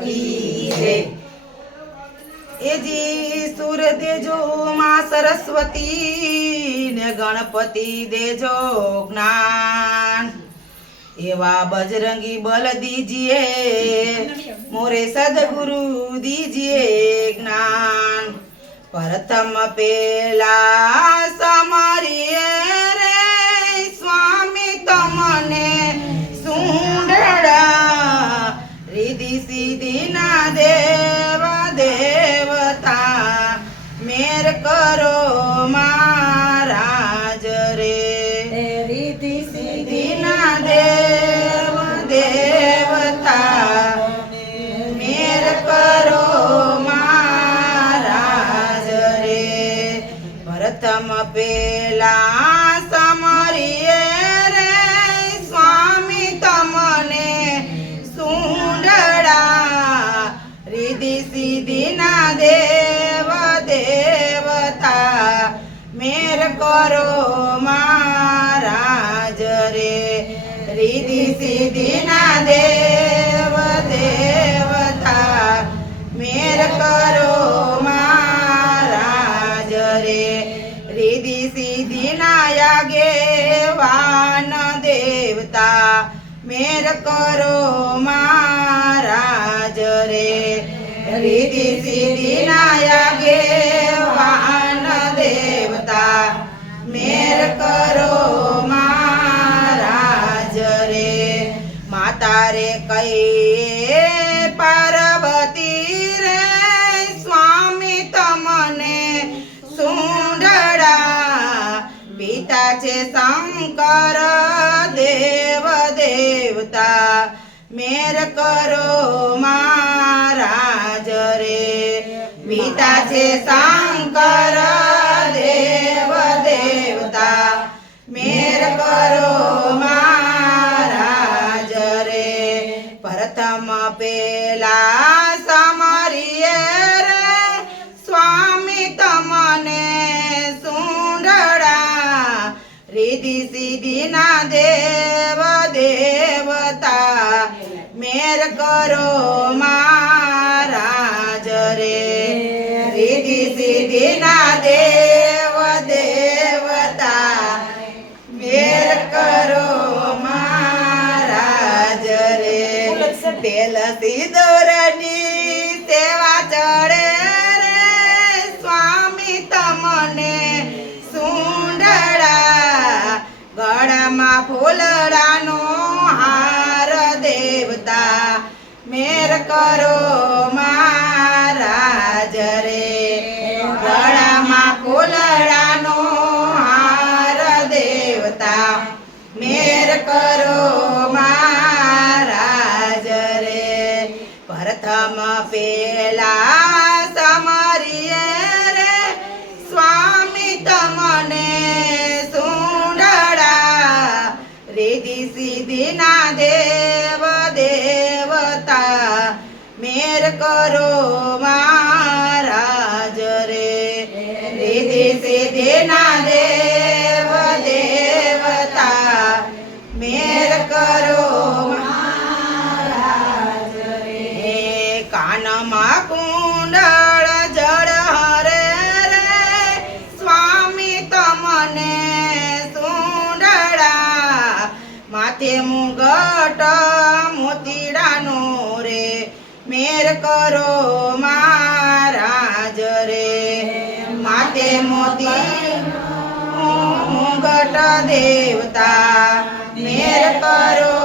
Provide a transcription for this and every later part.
કી જય દેજો માં સરસ્વતી ને ગણપતિ દેજો જ્ઞાન એવા બજરંગી બલ દીજીએ મોરે સદગુરુ દીજીએ જ્ઞાન પ્રથમ પેલા સમરીએ કરો મહારાજ રે. રીતિ દીના દેવ દેવતા મેર કરો મહારાજ રે. ભરતમ પેલા કરો મહારાજ રે. રીધિ સીધી ના દેવ દેવતા મેર કરો મહારાજ રે. રીધિ સીધી ના યાગે વાન દેવતા. મેર કરો મહારાજ રે. રીધિ સીધી ના યાગે વાન દેવતા. મેર કરો મહારાજ રે. માતા રે કઈ પાર્વતી રે, સ્વામી તમને સુંદડા પિતા છે શંકર દેવ દેવતા. મેર કરો મહારાજ રે. પિતા છે શંકર રીધિ દેવ દેવતા મેર કરો મહારાજ રે. રીધિ સીધી ના દેવ દેવતા મેર કરો મહારાજ રે. તેલ સિંદૂરની સેવા ચડે ફૂલડાનો હાર દેવતા, મેર કરો મહારાજ રે. ગળામાં ફૂલડાનો હાર દેવતા, મેર કરો મહારાજ રે. પ્રથમ પેલા કરો મહારાજ રે. રીધિ સીધી ના દેવ દેવતા, મેર કરો મહારાજ કાનમાં કુંડળ જળ હરે રે. સુંદડા માથે મુગટ કરો મહારાજ રે માથે મોતી ઘટ દેવતા, મેર કરો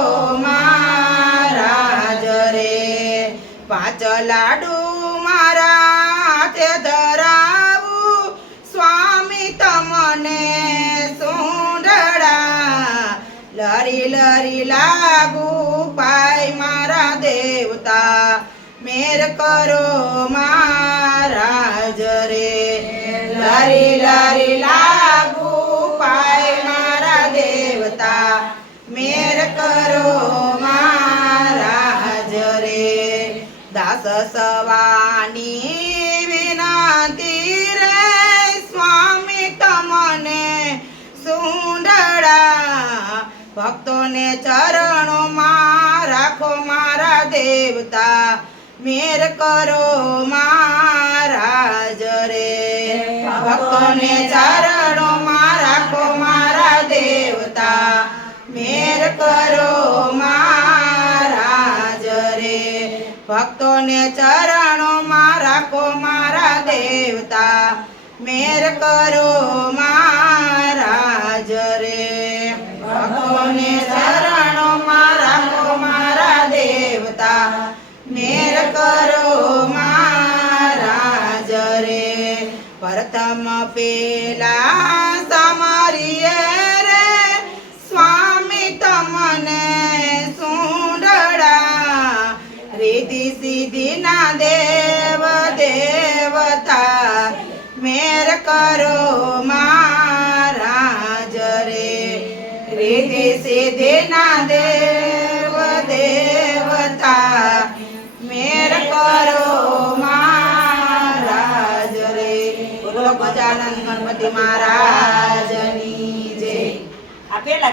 મહારાજ રે. પાંચ લાડુ મારા હાથે ધરાવું, સ્વામી તમને સુંદડા લરી લરી લાગુ પાય મારા દેવતા મેર કરો મહારાજ રે. લારી લારી લાગુ પાય મારા દેવતા. મેર કરો મહારાજ રે. દાસ સવાની વિનાતી રે સ્વામી તમને સુંદડા ભક્તોને ચરણોમાં રાખો મારા દેવતા. મેર કરો મહારાજ રે. ભક્તોને મારા રાખો મારા દેવતા. મેર કરો મહારાજ રે. ભક્તોને ચરણોમાં રાખો મારા દેવતા. મેર કરો મહારાજ રે. ભક્તોને મહારાજ રે. પ્રથમ પેલા સમરીએ રે. સ્વામી તમને સુંદડા. રીતિ ના દેવ દેવતા. મેર કરો મહારાજ રે. રીતિ સિદ્ધિ ના દેવ દેવતા. મહારાજની જય. આ પેલા